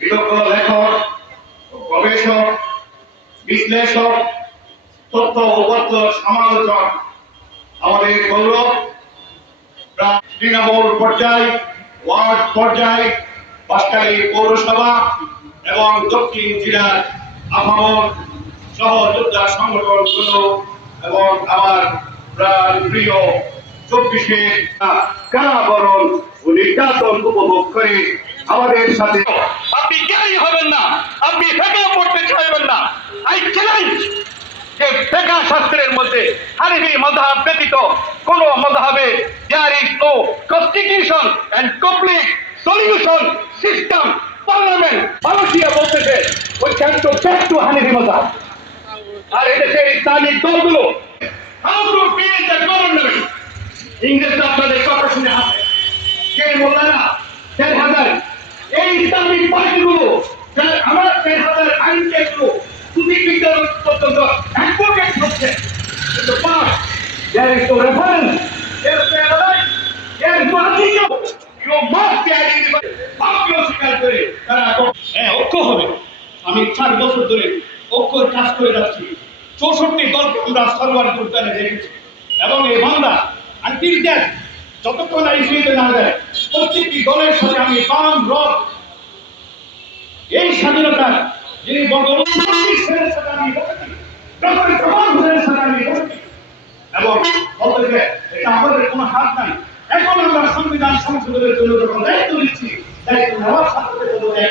বিদগ্ধ লেখক, গবেষক, বিশ্লেষক, তথ্য উপাত্ত সমালোচক আমাদের গৌরব। তৃণমূল পর্যায়, ওয়ার্ড পর্যায়, বাঁশখালী পৌরসভা এবং দক্ষিণ জেলার আপামর সহযোদ্ধা সংগঠনগুলো এবং আমার প্রিয় 24-এ কারাবরণ ও নির্যাতন উপভোগ করে আমাদের সাথে আপনি জ্ঞানী হবেন না, আপনি ফেকা পড়তে চাইবেন না। আই চ্যালেঞ্জ যে ফেকা শাস্ত্রের মধ্যে হানিফি মাযহাব ব্যতীত কোন মাযহাবে there is no constitution and complete solution system parliament. Malaysia বলতেছে ওই can to back to Hanafi মাযহাব। আর এদেশের ইসলামিক দলগুলো how to build the government. ইংরেজরা আপনাদের কথা শুনে হাসে, যে মোল্লারা 10,000 এই ইসলামিক পার্টিগুলো আমার 10,000 আইনগুলো সুবিচার পর্যন্ত অ্যাডভোকেট হচ্ছে, কিন্তু there is no reference, there is no right, there is no article. You must be identified. আপনিও স্বীকার করে তারা ঐক্য হবে। আমি 4 বছর ধরে ঐক্যের কাজ করে যাচ্ছি। 64 দলকে আমরা সর্বাধিক উদ্যানে দেখেছি এবং এই বাংলা আনটিল দ্যাট যতক্ষণ ইস্যুতে না যায় প্রত্যেকটি দলের সাথে আমি বাম রক এই স্বাধীনতা যিনি বঙ্গবন্ধু শেখের সাথে আমি বসেছি, ডক্টর জামাল হোসেনের সাথে আমি বসেছি এবং বলতে যে এটা আমাদের কোনো হাত নাই। এখন আমরা সংবিধান সংশোধনের জন্য যখন দায়িত্ব নিচ্ছি, দায়িত্ব নেওয়ার সাথে সাথে